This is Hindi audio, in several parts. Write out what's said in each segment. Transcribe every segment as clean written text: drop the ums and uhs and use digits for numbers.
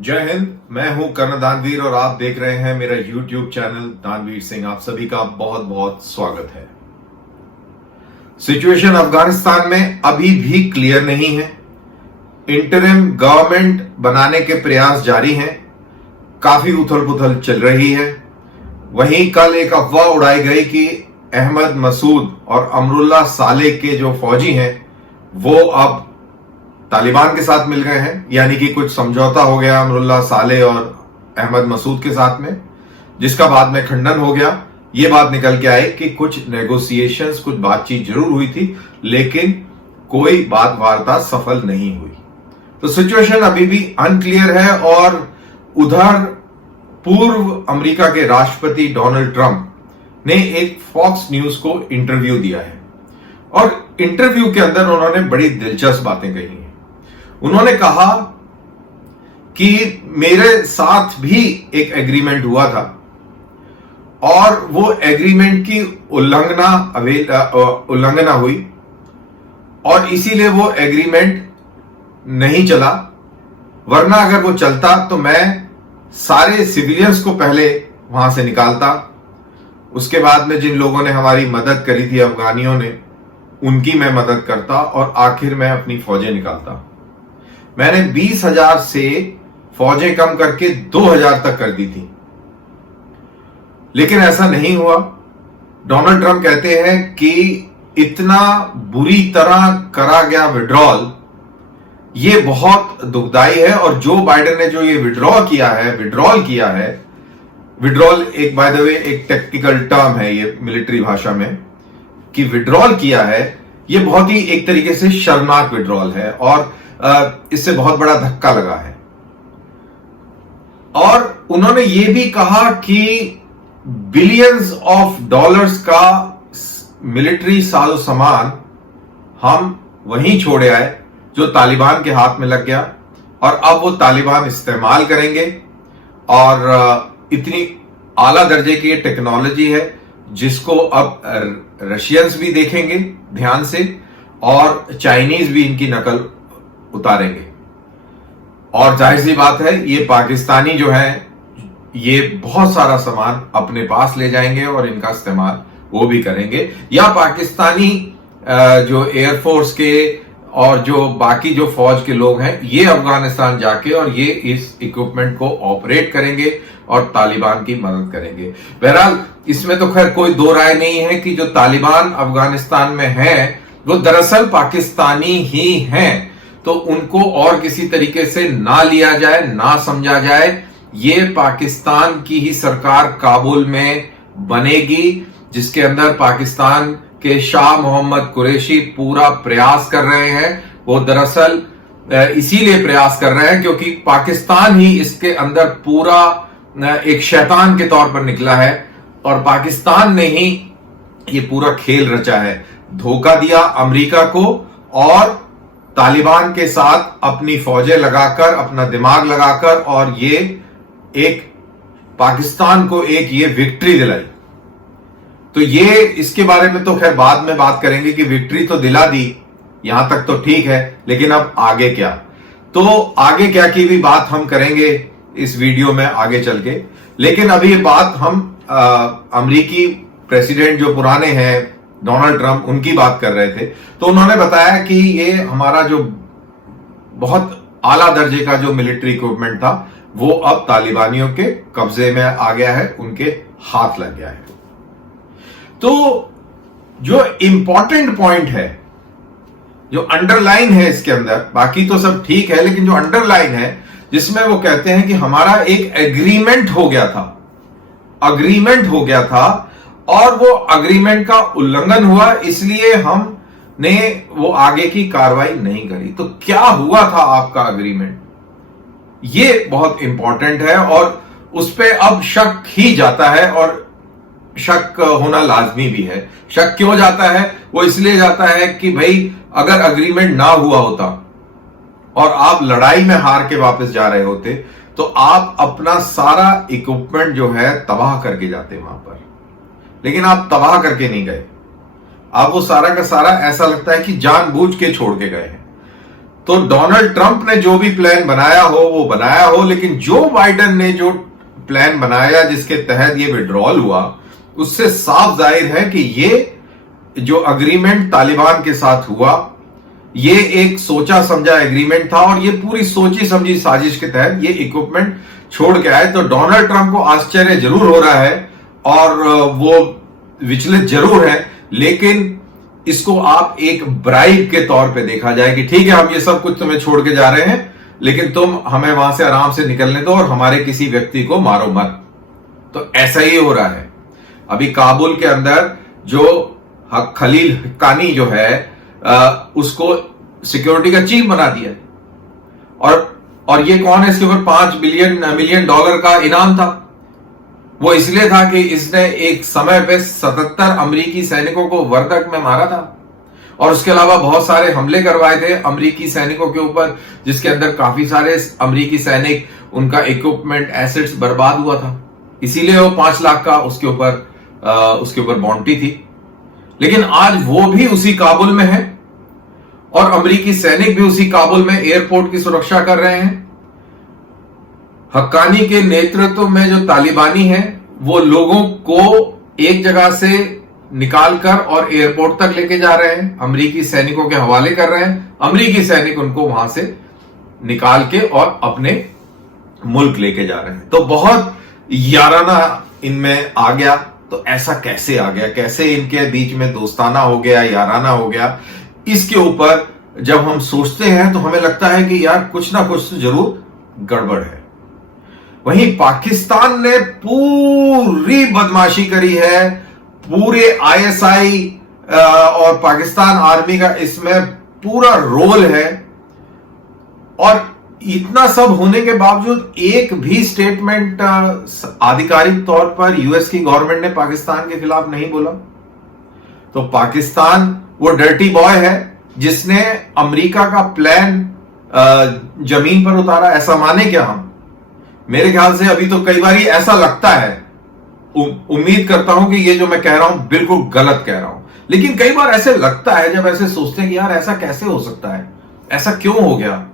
जय हिंद। मैं हूं कर्ण दानवीर और आप देख रहे हैं मेरा YouTube चैनल दानवीर सिंह। आप सभी का बहुत बहुत स्वागत है। सिचुएशन अफगानिस्तान में अभी भी क्लियर नहीं है। इंटरिम गवर्नमेंट बनाने के प्रयास जारी हैं। काफी उथल पुथल चल रही है। वहीं कल एक अफवाह उड़ाई गई कि अहमद मसूद और अमरुल्लाह सालेह के जो फौजी हैं वो अब तालिबान के साथ मिल गए हैं, यानी कि कुछ समझौता हो गया अमरुल्लाह सालेह और अहमद मसूद के साथ में, जिसका बाद में खंडन हो गया। ये बात निकल के आई कि कुछ नेगोशिएशंस, कुछ बातचीत जरूर हुई थी, लेकिन कोई बात वार्ता सफल नहीं हुई। तो सिचुएशन अभी भी अनक्लियर है। और उधर पूर्व अमेरिका के राष्ट्रपति डोनाल्ड ट्रंप ने एक फॉक्स न्यूज को इंटरव्यू दिया है और इंटरव्यू के अंदर उन्होंने बड़ी दिलचस्प बातें कही हैं। उन्होंने कहा कि मेरे साथ भी एक एग्रीमेंट हुआ था और वो एग्रीमेंट की उल्लंघना हुई और इसीलिए वो एग्रीमेंट नहीं चला, वरना अगर वो चलता तो मैं सारे सिविलियंस को पहले वहां से निकालता, उसके बाद में जिन लोगों ने हमारी मदद करी थी अफगानियों ने, उनकी मैं मदद करता और आखिर में अपनी फौजें निकालता। मैंने 20,000 से फौजें कम करके 2,000 तक कर दी थी, लेकिन ऐसा नहीं हुआ। डोनाल्ड ट्रंप कहते हैं कि इतना बुरी तरह करा गया विड्रॉल, ये बहुत दुखदाई है। और जो बाइडेन ने जो ये विड्रॉल किया है, विड्रॉल एक बाय द वे एक टेक्निकल टर्म है ये मिलिट्री भाषा में, कि विड्रॉल किया है, ये बहुत ही एक तरीके से शर्मनाक विड्रॉल है और इससे बहुत बड़ा धक्का लगा है। और उन्होंने ये भी कहा कि बिलियंस ऑफ डॉलर्स का मिलिट्री साजो सामान हम वहीं छोड़े आए जो तालिबान के हाथ में लग गया और अब वो तालिबान इस्तेमाल करेंगे। और इतनी आला दर्जे की टेक्नोलॉजी है जिसको अब रशियंस भी देखेंगे ध्यान से और चाइनीज भी इनकी नकल उतारेंगे। और जाहिर सी बात है, ये पाकिस्तानी जो है ये बहुत सारा सामान अपने पास ले जाएंगे और इनका इस्तेमाल वो भी करेंगे, या पाकिस्तानी जो एयरफोर्स के और जो बाकी जो फौज के लोग हैं ये अफगानिस्तान जाके और ये इस इक्विपमेंट को ऑपरेट करेंगे और तालिबान की मदद करेंगे। बहरहाल इसमें तो खैर कोई दो राय नहीं है कि जो तालिबान अफगानिस्तान में है वो दरअसल पाकिस्तानी ही हैं, तो उनको और किसी तरीके से ना लिया जाए, ना समझा जाए। ये पाकिस्तान की ही सरकार काबुल में बनेगी, जिसके अंदर पाकिस्तान के शाह मोहम्मद कुरैशी पूरा प्रयास कर रहे हैं। वो दरअसल इसीलिए प्रयास कर रहे हैं क्योंकि पाकिस्तान ही इसके अंदर पूरा एक शैतान के तौर पर निकला है और पाकिस्तान ने ही ये पूरा खेल रचा है, धोखा दिया अमेरिका को और तालिबान के साथ अपनी फौजें लगाकर, अपना दिमाग लगाकर, और ये एक पाकिस्तान को एक ये विक्ट्री दिलाई। तो ये इसके बारे में तो खैर बाद में बात करेंगे कि विक्ट्री तो दिला दी, यहां तक तो ठीक है, लेकिन अब आगे क्या? तो आगे क्या की भी बात हम करेंगे इस वीडियो में आगे चल के। लेकिन अभी ये बात हम अमेरिकी प्रेसिडेंट जो पुराने हैं डोनाल्ड ट्रंप, उनकी बात कर रहे थे। तो उन्होंने बताया कि ये हमारा जो बहुत आला दर्जे का जो मिलिट्री इक्विपमेंट था वो अब तालिबानियों के कब्जे में आ गया है, उनके हाथ लग गया है। तो जो इंपॉर्टेंट पॉइंट है, जो अंडरलाइन है इसके अंदर, बाकी तो सब ठीक है, लेकिन जो अंडरलाइन है जिसमें वो कहते हैं कि हमारा एक एग्रीमेंट हो गया था और वो अग्रीमेंट का उल्लंघन हुआ, इसलिए हमने वो आगे की कार्रवाई नहीं करी। तो क्या हुआ था आपका अग्रीमेंट, ये बहुत इंपॉर्टेंट है और उस पर अब शक ही जाता है और शक होना लाजमी भी है। शक क्यों जाता है? वो इसलिए जाता है कि भाई अगर अग्रीमेंट ना हुआ होता और आप लड़ाई में हार के वापस जा रहे होते तो आप अपना सारा इक्विपमेंट जो है तबाह करके जाते वहां पर, लेकिन आप तबाह करके नहीं गए। आप वो सारा का सारा ऐसा लगता है कि जानबूझ के छोड़ के गए हैं। तो डोनाल्ड ट्रंप ने जो भी प्लान बनाया हो वो बनाया हो, लेकिन जो बाइडेन ने जो प्लान बनाया जिसके तहत ये विड्रॉल हुआ, उससे साफ जाहिर है कि ये जो अग्रीमेंट तालिबान के साथ हुआ ये एक सोचा समझा एग्रीमेंट था, और ये पूरी सोची समझी साजिश के तहत ये इक्विपमेंट छोड़ के आए। तो डोनाल्ड ट्रंप को आश्चर्य जरूर हो रहा है और वो विचलित जरूर है, लेकिन इसको आप एक ब्राइब के तौर पे देखा जाए कि ठीक है, हम ये सब कुछ तुम्हें छोड़ के जा रहे हैं, लेकिन तुम हमें वहां से आराम से निकलने दो और हमारे किसी व्यक्ति को मारो मत। तो ऐसा ही हो रहा है। अभी काबुल के अंदर जो खलील हक्कानी जो है उसको सिक्योरिटी का चीफ बना दिया, और ये कौन है? इसके ऊपर $5 मिलियन का इनाम था। वो इसलिए था कि इसने एक समय पे 77 अमेरिकी सैनिकों को वर्दक में मारा था, और उसके अलावा बहुत सारे हमले करवाए थे अमेरिकी सैनिकों के ऊपर, जिसके अंदर काफी सारे अमेरिकी सैनिक, उनका इक्विपमेंट, एसेट्स बर्बाद हुआ था। इसीलिए वो 5 लाख का उसके ऊपर बाउंटी थी। लेकिन आज वो भी उसी काबुल में है और अमेरिकी सैनिक भी उसी काबुल में एयरपोर्ट की सुरक्षा कर रहे हैं। हक्कानी के नेतृत्व में जो तालिबानी है वो लोगों को एक जगह से निकालकर और एयरपोर्ट तक लेके जा रहे हैं, अमेरिकी सैनिकों के हवाले कर रहे हैं। अमेरिकी सैनिक उनको वहां से निकाल के और अपने मुल्क लेके जा रहे हैं। तो बहुत याराना इनमें आ गया। तो ऐसा कैसे आ गया, कैसे इनके बीच में दोस्ताना हो गया, याराना हो गया, इसके ऊपर जब हम सोचते हैं तो हमें लगता है कि यार कुछ ना कुछ तो जरूर गड़बड़ है। वहीं पाकिस्तान ने पूरी बदमाशी करी है, पूरे आईएसआई और पाकिस्तान आर्मी का इसमें पूरा रोल है, और इतना सब होने के बावजूद एक भी स्टेटमेंट आधिकारिक तौर पर यूएस की गवर्नमेंट ने पाकिस्तान के खिलाफ नहीं बोला। तो पाकिस्तान वो डर्टी बॉय है जिसने अमेरिका का प्लान जमीन पर उतारा, ऐसा माने क्या हम? मेरे ख्याल से अभी तो कई बार ऐसा लगता है, उम्मीद करता हूं कि ये जो मैं कह रहा हूं बिल्कुल गलत कह रहा हूं, लेकिन कई बार ऐसे लगता है जब ऐसे सोचते हैं कि यार ऐसा कैसे हो सकता है, ऐसा क्यों हो गया,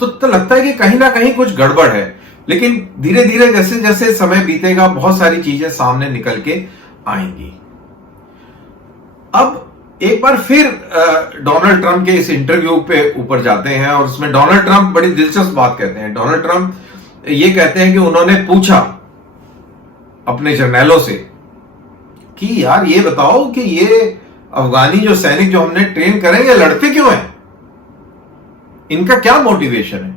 तो लगता है कि कहीं ना कहीं कुछ गड़बड़ है। लेकिन धीरे धीरे जैसे जैसे समय बीतेगा बहुत सारी चीजें सामने निकल के आएंगी। अब एक बार फिर डोनाल्ड ट्रंप के इस इंटरव्यू पे ऊपर जाते हैं, और उसमें डोनाल्ड ट्रंप बड़ी दिलचस्प बात कहते हैं। डोनाल्ड ट्रंप ये कहते हैं कि उन्होंने पूछा अपने जर्नैलों से कि यार ये बताओ कि ये अफगानी जो सैनिक जो हमने ट्रेन करे ये लड़ते क्यों हैं, इनका क्या मोटिवेशन है?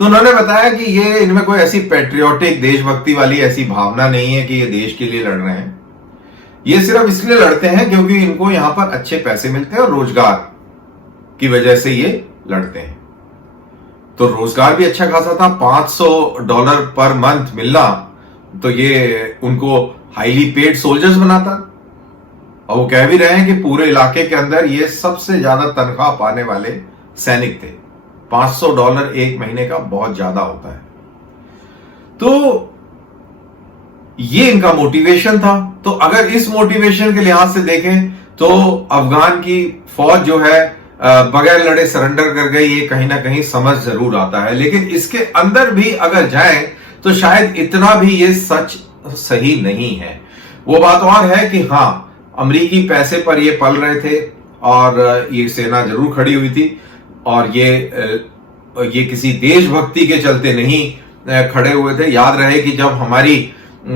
तो उन्होंने बताया कि ये इनमें कोई ऐसी पैट्रियोटिक देशभक्ति वाली ऐसी भावना नहीं है कि ये देश के लिए लड़ रहे हैं, ये सिर्फ इसलिए लड़ते हैं क्योंकि इनको यहां पर अच्छे पैसे मिलते हैं और रोजगार की वजह से ये लड़ते हैं। तो रोजगार भी अच्छा खासा था, $500 पर मंथ मिलना, तो ये उनको हाईली पेड सोल्जर्स बनाता। और वो कह भी रहे हैं कि पूरे इलाके के अंदर ये सबसे ज्यादा तनख्वाह पाने वाले सैनिक थे। $500 एक महीने का बहुत ज्यादा होता है। तो ये इनका मोटिवेशन था। तो अगर इस मोटिवेशन के लिहाज से देखें तो अफगान की फौज जो है बगैर लड़े सरेंडर कर गई, ये कहीं ना कहीं समझ जरूर आता है। लेकिन इसके अंदर भी अगर जाएं तो शायद इतना भी ये सच सही नहीं है। वो बात और है कि हां, अमेरिकी पैसे पर ये पल रहे थे और ये सेना जरूर खड़ी हुई थी, और ये किसी देशभक्ति के चलते नहीं खड़े हुए थे। याद रहे कि जब हमारी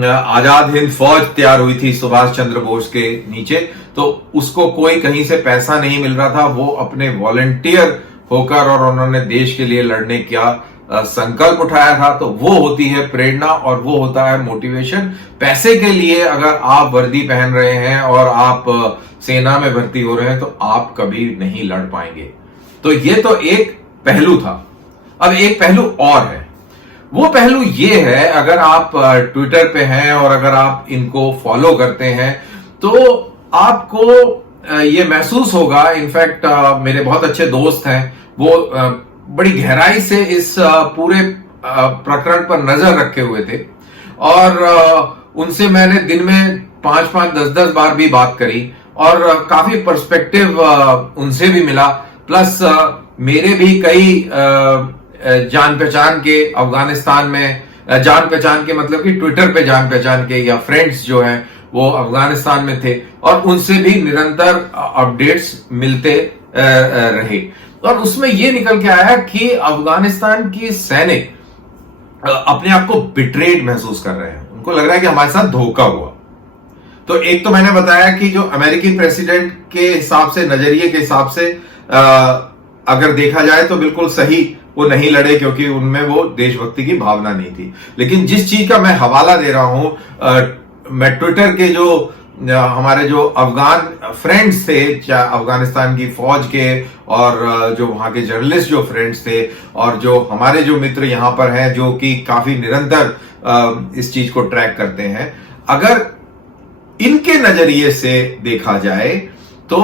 आजाद हिंद फौज तैयार हुई थी सुभाष चंद्र बोस के नीचे, तो उसको कोई कहीं से पैसा नहीं मिल रहा था, वो अपने वॉलंटियर होकर और उन्होंने देश के लिए लड़ने का संकल्प उठाया था। तो वो होती है प्रेरणा और वो होता है मोटिवेशन। पैसे के लिए अगर आप वर्दी पहन रहे हैं और आप सेना में भर्ती हो रहे हैं तो आप कभी नहीं लड़ पाएंगे। तो ये तो एक पहलू था। अब एक पहलू और है, वो पहलू ये है, अगर आप ट्विटर पे हैं और अगर आप इनको फॉलो करते हैं तो आपको ये महसूस होगा। इनफैक्ट मेरे बहुत अच्छे दोस्त हैं, वो बड़ी गहराई से इस पूरे प्रकरण पर नजर रखे हुए थे, और उनसे मैंने दिन में 5-5, 10-10 बार भी बात करी, और काफी पर्सपेक्टिव उनसे भी मिला। प्लस मेरे भी कई जान पहचान के अफगानिस्तान में, जान पहचान के मतलब कि ट्विटर पे जान पहचान के या फ्रेंड्स जो हैं वो अफगानिस्तान में थे और उनसे भी निरंतर अपडेट्स मिलते रहे। और उसमें ये निकल के आया कि अफगानिस्तान की सैनिक अपने आप को बिट्रेड महसूस कर रहे हैं, उनको लग रहा है कि हमारे साथ धोखा हुआ। तो एक तो मैंने बताया कि जो अमेरिकी प्रेसिडेंट के हिसाब से, नजरिए के हिसाब से अगर देखा जाए तो बिल्कुल सही, वो नहीं लड़े क्योंकि उनमें वो देशभक्ति की भावना नहीं थी। लेकिन जिस चीज का मैं हवाला दे रहा हूं, मैं ट्विटर के जो हमारे जो अफगान फ्रेंड्स थे, अफगानिस्तान की फौज के और जो वहां के जर्नलिस्ट जो फ्रेंड्स थे और जो हमारे जो मित्र यहां पर हैं जो कि काफी निरंतर इस चीज को ट्रैक करते हैं, अगर इनके नजरिए से देखा जाए तो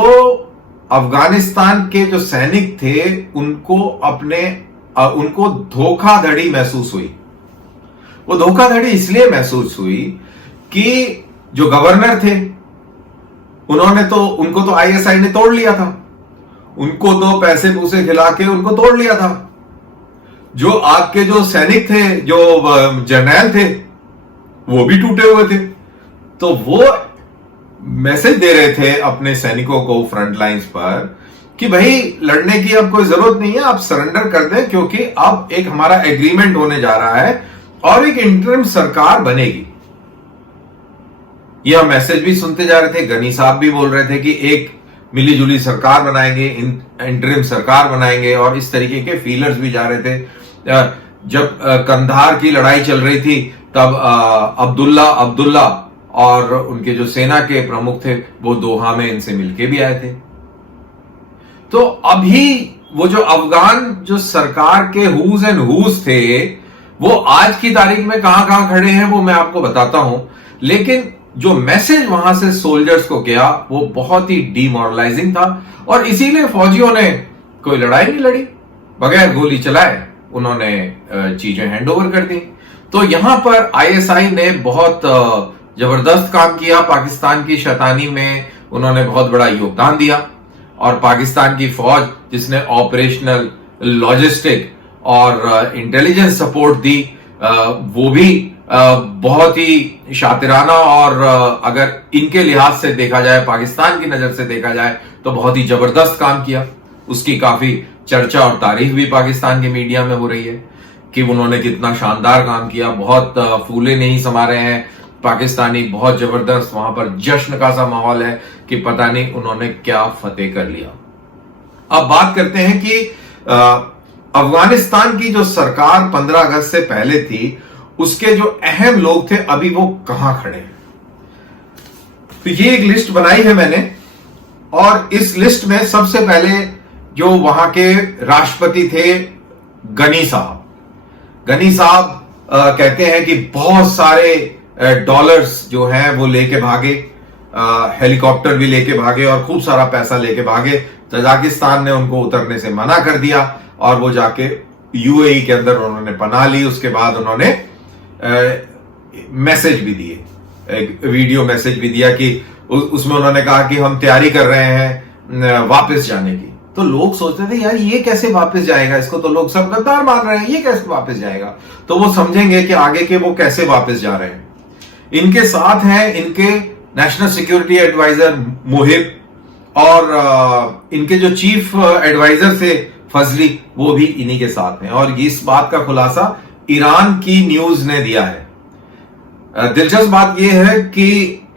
अफगानिस्तान के जो सैनिक थे उनको धोखाधड़ी महसूस हुई। वो धोखाधड़ी इसलिए महसूस हुई कि जो गवर्नर थे उनको तो आईएसआई ने तोड़ लिया था, उनको तो पैसे पूसे खिला के उनको तोड़ लिया था। जो आपके जो सैनिक थे, जो जर्नैल थे, वो भी टूटे हुए थे। तो वो मैसेज दे रहे थे अपने सैनिकों को फ्रंट लाइंस पर कि भाई लड़ने की अब कोई जरूरत नहीं है, आप सरेंडर कर दें क्योंकि अब एक हमारा एग्रीमेंट होने जा रहा है और एक इंटरिम सरकार बनेगी। ये हम मैसेज भी सुनते जा रहे थे। गनी साहब भी बोल रहे थे कि एक मिलीजुली सरकार बनाएंगे, इंटरिम सरकार बनाएंगे, और इस तरीके के फीलर्स भी जा रहे थे। जब कंधार की लड़ाई चल रही थी तब अब्दुल्ला और उनके जो सेना के प्रमुख थे वो दोहा में इनसे मिलके भी आए थे। तो अभी वो जो अफगान जो सरकार के हुज एंड हुज थे वो आज की तारीख में कहां खड़े हैं वो मैं आपको बताता हूं। लेकिन जो मैसेज वहां से सोल्जर्स को गया वो बहुत ही डीमोरलाइजिंग था और इसीलिए फौजियों ने कोई लड़ाई नहीं लड़ी, बगैर गोली चलाए उन्होंने चीजें हैंडओवर कर दी। तो यहां पर आईएसआई ने बहुत जबरदस्त काम किया, पाकिस्तान की शैतानी में उन्होंने बहुत बड़ा योगदान दिया और पाकिस्तान की फौज जिसने ऑपरेशनल, लॉजिस्टिक और इंटेलिजेंस सपोर्ट दी वो भी बहुत ही शातिराना और अगर इनके लिहाज से देखा जाए, पाकिस्तान की नजर से देखा जाए तो बहुत ही जबरदस्त काम किया। उसकी काफी चर्चा और तारीफ भी पाकिस्तान के मीडिया में हो रही है कि उन्होंने कितना शानदार काम किया, बहुत फूले नहीं समा रहे हैं पाकिस्तानी, बहुत जबरदस्त वहां पर जश्न का सा माहौल है कि पता नहीं उन्होंने क्या फतेह कर लिया। अब बात करते हैं कि अफगानिस्तान की जो सरकार 15 अगस्त से पहले थी उसके जो अहम लोग थे अभी वो कहां खड़े हैं। तो ये एक लिस्ट बनाई है मैंने और इस लिस्ट में सबसे पहले जो वहां के राष्ट्रपति थे गनी साहब। गनी साहब कहते हैं कि बहुत सारे डॉलर्स जो हैं वो लेके भागे, हेलीकॉप्टर भी लेके भागे और खूब सारा पैसा लेके भागे। तजाकिस्तान ने उनको उतरने से मना कर दिया और वो जाके यूएई के अंदर उन्होंने पनाह ली। उसके बाद उन्होंने मैसेज भी दिए, एक वीडियो मैसेज भी दिया कि उसमें उन्होंने कहा कि हम तैयारी कर रहे हैं वापस जाने की। तो लोग सोचते थे यार ये कैसे वापस जाएगा, इसको तो लोग सब गद्दार मान रहे हैं, ये कैसे वापस जाएगा। तो वो समझेंगे कि आगे के वो कैसे वापस जा रहे हैं। इनके साथ हैं इनके नेशनल सिक्योरिटी एडवाइजर मुहिब और इनके जो चीफ एडवाइजर थे फजली, वो भी इन्हीं के साथ हैं। और इस बात का खुलासा ईरान की न्यूज ने दिया है। दिलचस्प बात यह है कि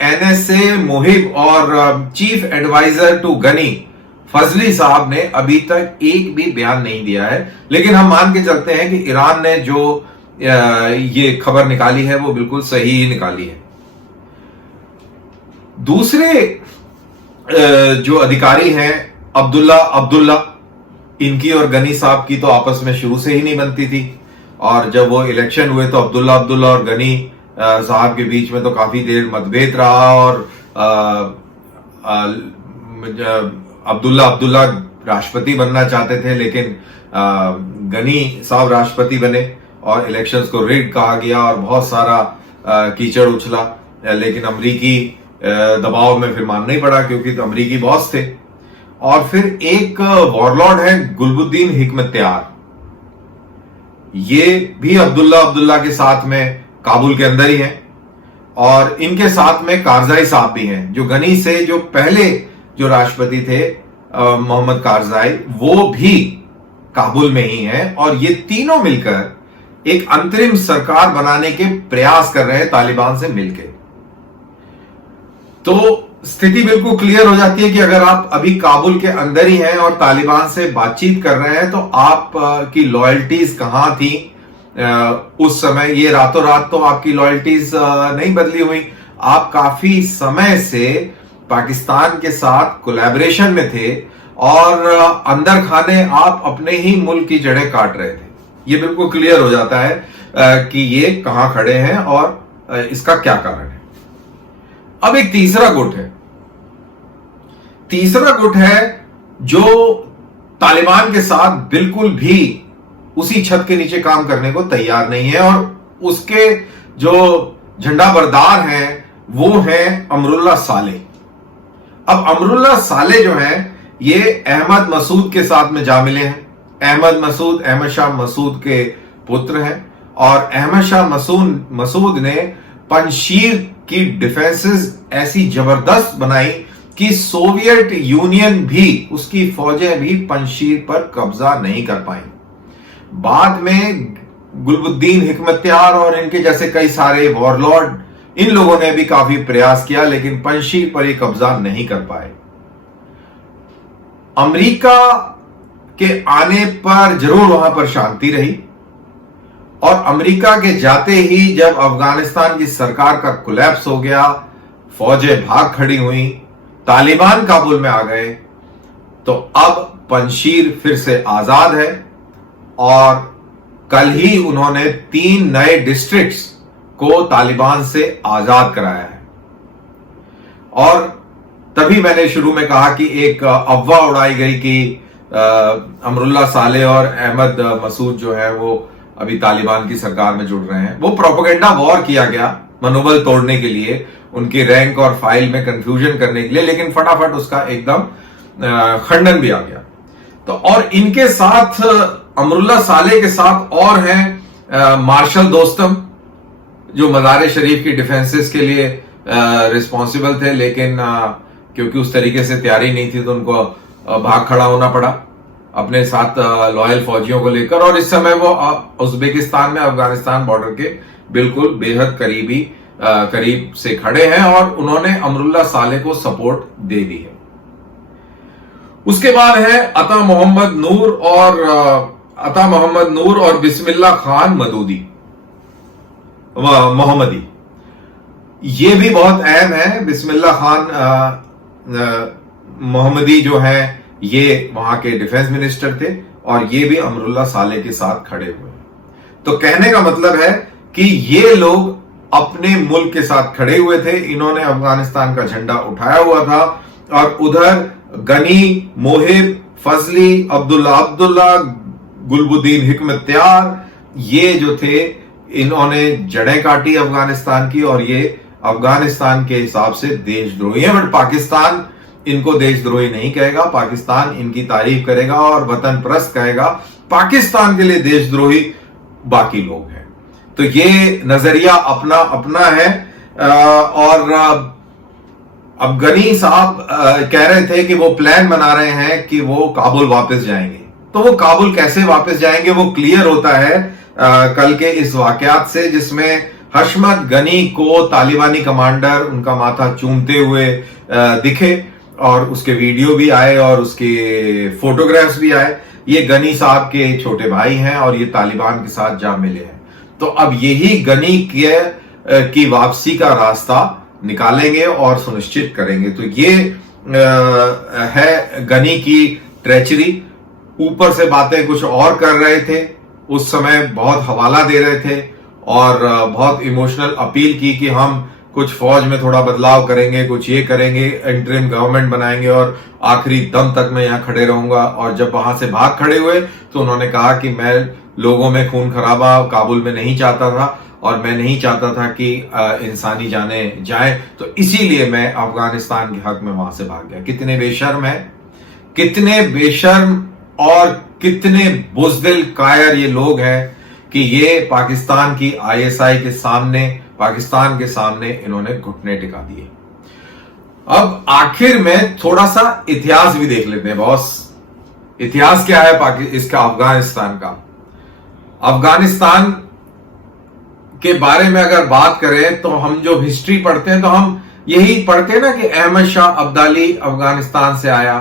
एनएसए मुहिब और chief adviser to Ghani Fazli साहब ने अभी तक एक भी बयान नहीं दिया है, लेकिन हम मान के चलते हैं कि ईरान ने जो ये खबर निकाली है वो बिल्कुल सही ही निकाली है। दूसरे जो अधिकारी हैं अब्दुल्ला, इनकी और गनी साहब की तो आपस में शुरू से ही नहीं बनती थी और जब वो इलेक्शन हुए तो अब्दुल्ला और गनी साहब के बीच में तो काफी देर मतभेद रहा और अब्दुल्ला राष्ट्रपति बनना चाहते थे, लेकिन गनी साहब राष्ट्रपति बने और इलेक्शंस को रिग कहा गया और बहुत सारा कीचड़ उछला। लेकिन अमरीकी दबाव में फिर मानना ही पड़ा क्योंकि तो अमरीकी बॉस थे और फिर एक वॉरलॉर्ड है गुलबुद्दीन हिकमत्यार, ये भी अब्दुल्ला के साथ में काबुल के अंदर ही है। और इनके साथ में कारजाई साहब भी हैं, जो गनी से जो पहले जो राष्ट्रपति थे मोहम्मद कारजाई, वो भी काबुल में ही हैं। और ये तीनों मिलकर एक अंतरिम सरकार बनाने के प्रयास कर रहे हैं तालिबान से मिलकर। तो स्थिति बिल्कुल क्लियर हो जाती है कि अगर आप अभी काबुल के अंदर ही हैं और तालिबान से बातचीत कर रहे हैं, तो आप की लॉयल्टीज कहां थी उस समय। ये रातों रात तो आपकी लॉयल्टीज नहीं बदली हुई, आप काफी समय से पाकिस्तान के साथ कोलैबोरेशन में थे और अंदर खाने आप अपने ही मुल्क की जड़ें काट रहे थे। ये बिल्कुल क्लियर हो जाता है कि ये कहां खड़े हैं और इसका क्या कारण है। अब एक तीसरा गुट है, जो तालिबान के साथ बिल्कुल भी उसी छत के नीचे काम करने को तैयार नहीं है, और उसके जो झंडा बरदार हैं वो हैं अमरुल्लाह सालेह। अब अमरुल्लाह सालेह जो है ये अहमद मसूद के साथ में जा मिले हैं। अहमद मसूद अहमद शाह मसूद के पुत्र हैं, और अहमद शाह मसूद ने पंजशीर की डिफेंसेस ऐसी जबरदस्त बनाई कि सोवियत यूनियन भी, उसकी फौजें भी पंजशीर पर कब्जा नहीं कर पाई। बाद में गुलबुद्दीन हिकमत्यार और इनके जैसे कई सारे वॉरलॉर्ड, इन लोगों ने भी काफी प्रयास किया, लेकिन पंजशीर पर ही कब्जा नहीं कर पाए। अमेरिका के आने पर जरूर वहां पर शांति रही, और अमेरिका के जाते ही जब अफगानिस्तान की सरकार का कोलैप्स हो गया, फौजें भाग खड़ी हुई, तालिबान काबुल में आ गए, तो अब पंजशीर फिर से आजाद है। और कल ही उन्होंने 3 नए डिस्ट्रिक्ट्स को तालिबान से आजाद कराया है। और तभी मैंने शुरू में कहा कि एक अफवाह उड़ाई गई कि अमरुल्लाह सालेह और अहमद मसूद जो है वो अभी तालिबान की सरकार में जुड़ रहे हैं। वो प्रोपेगेंडा वॉर किया गया मनोबल तोड़ने के लिए, उनकी रैंक और फाइल में कंफ्यूजन करने के लिए, लेकिन फटाफट उसका एकदम खंडन भी आ गया। तो और इनके साथ अमरुल्लाह सालेह के साथ और हैं मार्शल दोस्तम, जो मज़ार शरीफ की डिफेंसेस के लिए रिस्पॉन्सिबल थे, लेकिन क्योंकि उस तरीके से तैयारी नहीं थी तो उनको भाग खड़ा होना पड़ा अपने साथ लॉयल फौजियों को लेकर। और इस समय वो उज्बेकिस्तान में अफगानिस्तान बॉर्डर के बिल्कुल बेहद करीब से खड़े हैं, और उन्होंने अमरुल्लाह सालेह को सपोर्ट दे दी है। उसके बाद है अता मोहम्मद नूर और बिस्मिल्लाह खान मोहम्मदी। ये भी बहुत अहम है। बिस्मिल्लाह खान मोहम्मदी जो है ये वहां के डिफेंस मिनिस्टर थे, और ये भी अमरुल्लाह सालेह के साथ खड़े हुए। तो कहने का मतलब है कि ये लोग अपने मुल्क के साथ खड़े हुए थे, इन्होंने अफगानिस्तान का झंडा उठाया हुआ था, और उधर गनी, मोहिब, फजली, अब्दुल्ला, गुलबुद्दीन हिकमत्यार, ये जो थे इन्होंने जड़ें काटी अफगानिस्तान की, और ये अफगानिस्तान के हिसाब से देशद्रोही है। बट पाकिस्तान इनको देशद्रोही नहीं कहेगा, पाकिस्तान इनकी तारीफ करेगा और वतन परस्त कहेगा। पाकिस्तान के लिए देशद्रोही बाकी लोग हैं। तो ये नजरिया अपना अपना है। और अब गनी साहब कह रहे थे कि वो प्लान बना रहे हैं कि वो काबुल वापस जाएंगे। तो वो काबुल कैसे वापस जाएंगे वो क्लियर होता है कल के इस वाकयात से, जिसमें हशमत गनी को तालिबानी कमांडर उनका माथा चूमते हुए दिखे, और उसके वीडियो भी आए और उसके फोटोग्राफ्स भी आए। ये गनी साहब के छोटे भाई हैं और ये तालिबान के साथ जा मिले हैं। तो अब यही गनी की वापसी का रास्ता निकालेंगे और सुनिश्चित करेंगे। तो ये है गनी की ट्रेचरी। ऊपर से बातें कुछ और कर रहे थे, उस समय बहुत हवाला दे रहे थे और बहुत इमोशनल अपील की कि हम कुछ फौज में थोड़ा बदलाव करेंगे, कुछ ये करेंगे, इंटरिम गवर्नमेंट बनाएंगे और आखिरी दम तक मैं यहां खड़े रहूंगा। और जब वहां से भाग खड़े हुए तो उन्होंने कहा कि मैं लोगों में खून खराबा काबुल में नहीं चाहता था और मैं नहीं चाहता था कि इंसानी जाने जाए, तो इसीलिए मैं अफगानिस्तान के हक में वहां से भाग गया। कितने बेशर्म है कितने बेशर्म और कितने बुज़दिल कायर ये लोग हैं कि ये पाकिस्तान की आईएसआई के सामने, पाकिस्तान के सामने इन्होंने घुटने टिका दिए। अब आखिर में थोड़ा सा इतिहास भी देख लेते हैं बॉस। इतिहास क्या है इसका, अफगानिस्तान का। अफगानिस्तान के बारे में अगर बात करें तो हम जो हिस्ट्री पढ़ते हैं तो हम यही पढ़ते हैं ना कि अहमद शाह अब्दाली अफगानिस्तान से आया,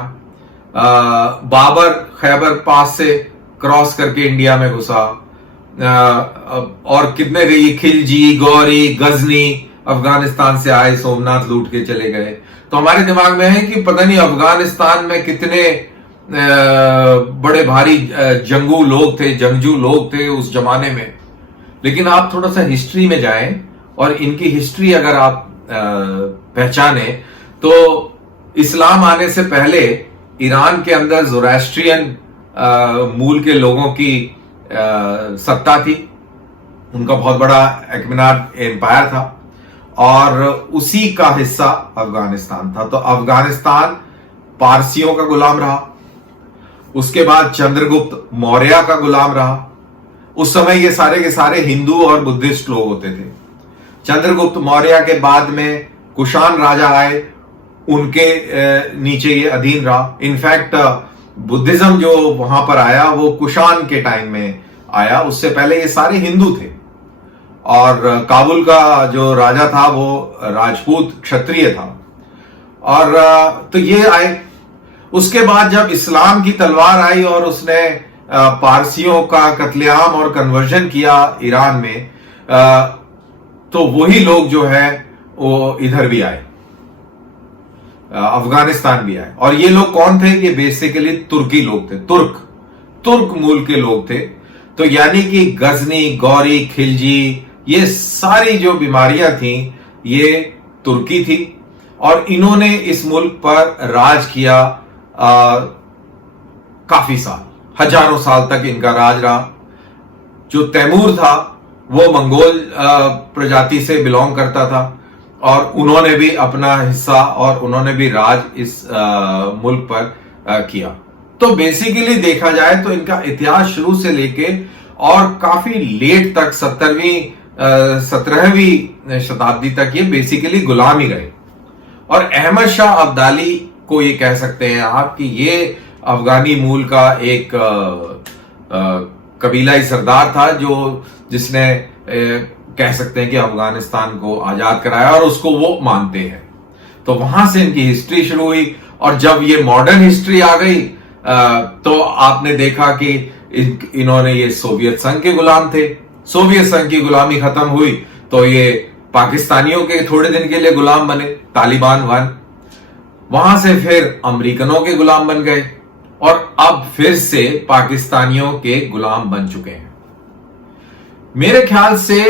बाबर खैबर पास से क्रॉस करके इंडिया में घुसा, और कितने गई खिलजी, गौरी, गजनी अफगानिस्तान से आए, सोमनाथ लूट के चले गए। तो हमारे दिमाग में है कि पता नहीं अफगानिस्तान में कितने बड़े भारी जंगजू लोग थे उस जमाने में। लेकिन आप थोड़ा सा हिस्ट्री में जाएं और इनकी हिस्ट्री अगर आप पहचाने तो इस्लाम आने से पहले ईरान के अंदर ज़ोरास्ट्रियन मूल के लोगों की सत्ता थी। उनका बहुत बड़ा एकमेनाद एम्पायर था और उसी का हिस्सा अफगानिस्तान था। तो अफगानिस्तान पारसियों का गुलाम रहा, उसके बाद चंद्रगुप्त मौर्य का गुलाम रहा। उस समय ये सारे के सारे हिंदू और बुद्धिस्ट लोग होते थे। चंद्रगुप्त मौर्य के बाद में कुषाण राजा आए, उनके नीचे ये अधीन रहा। इनफैक्ट बुद्धिज्म जो वहां पर आया वो कुषाण के टाइम में आया, उससे पहले ये सारे हिंदू थे। और काबुल का जो राजा था वो राजपूत क्षत्रिय था। और तो ये आए। उसके बाद जब इस्लाम की तलवार आई और उसने पारसियों का कत्लेआम और कन्वर्जन किया ईरान में, तो वही लोग जो है वो इधर भी आए, अफगानिस्तान भी आए। और ये लोग कौन थे? ये बेसिकली तुर्की लोग थे, तुर्क मूल के लोग थे। तो यानी कि गजनी, गौरी, खिलजी, ये सारी जो बीमारियां थी ये तुर्की थी। और इन्होंने इस मुल्क पर राज किया काफी साल, हजारों साल तक इनका राज रहा। जो तैमूर था वो मंगोल प्रजाति से बिलोंग करता था और उन्होंने भी अपना हिस्सा और उन्होंने भी राज इस मुल्क पर किया। तो बेसिकली देखा जाए तो इनका इतिहास शुरू से लेके और काफी लेट तक 17वीं शताब्दी तक ये बेसिकली गुलाम ही रहे। और अहमद शाह अब्दाली को ये कह सकते हैं आप कि ये अफगानी मूल का एक कबीलाई सरदार था जिसने कह सकते हैं कि अफगानिस्तान को आजाद कराया और उसको वो मानते हैं। तो वहां से इनकी हिस्ट्री शुरू हुई। और जब ये मॉडर्न हिस्ट्री आ गई तो आपने देखा कि इन्होंने ये सोवियत संघ के गुलाम थे। सोवियत संघ की गुलामी खत्म हुई तो ये पाकिस्तानियों के थोड़े दिन के लिए गुलाम बने, तालिबान वन। वहां से फिर अमेरिकनों के गुलाम बन गए और अब फिर से पाकिस्तानियों के गुलाम बन चुके हैं। मेरे ख्याल से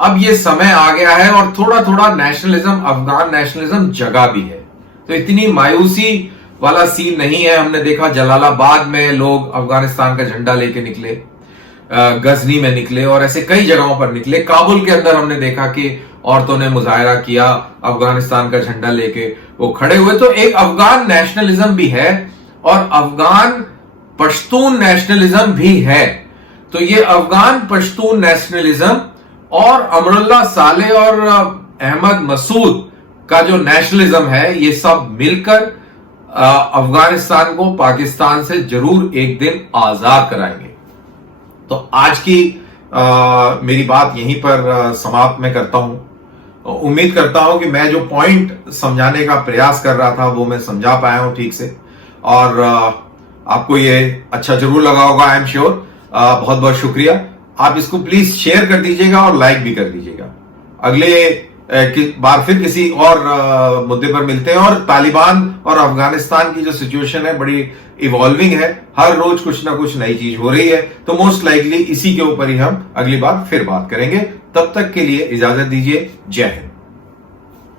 अब ये समय आ गया है और थोड़ा थोड़ा नेशनलिज्म, अफगान नेशनलिज्म जगा भी है। तो इतनी मायूसी वाला सीन नहीं है। हमने देखा जलालाबाद में लोग अफगानिस्तान का झंडा लेके निकले, गजनी में निकले और ऐसे कई जगहों पर निकले। काबुल के अंदर हमने देखा कि औरतों ने मुजाहरा किया, अफगानिस्तान का झंडा लेके वो खड़े हुए। तो एक अफगान नेशनलिज्म भी है और अफगान पश्तून नेशनलिज्म भी है। तो ये अफगान पश्तून नेशनलिज्म और अमरुल्लाह साले और अहमद मसूद का जो नेशनलिज्म है, ये सब मिलकर अफगानिस्तान को पाकिस्तान से जरूर एक दिन आजाद कराएंगे। तो आज की मेरी बात यहीं पर समाप्त मैं करता हूं। उम्मीद करता हूं कि मैं जो पॉइंट समझाने का प्रयास कर रहा था वो मैं समझा पाया हूं ठीक से, और आपको ये अच्छा जरूर लगा होगा, आई एम श्योर। बहुत बहुत शुक्रिया। आप इसको प्लीज शेयर कर दीजिएगा और लाइक भी कर दीजिएगा। अगले बार फिर किसी और मुद्दे पर मिलते हैं। और तालिबान और अफगानिस्तान की जो सिचुएशन है बड़ी इवॉल्विंग है, हर रोज कुछ ना कुछ नई चीज हो रही है। तो मोस्ट लाइकली इसी के ऊपर ही हम अगली बार फिर बात करेंगे। तब तक के लिए इजाजत दीजिए। जय हिंद।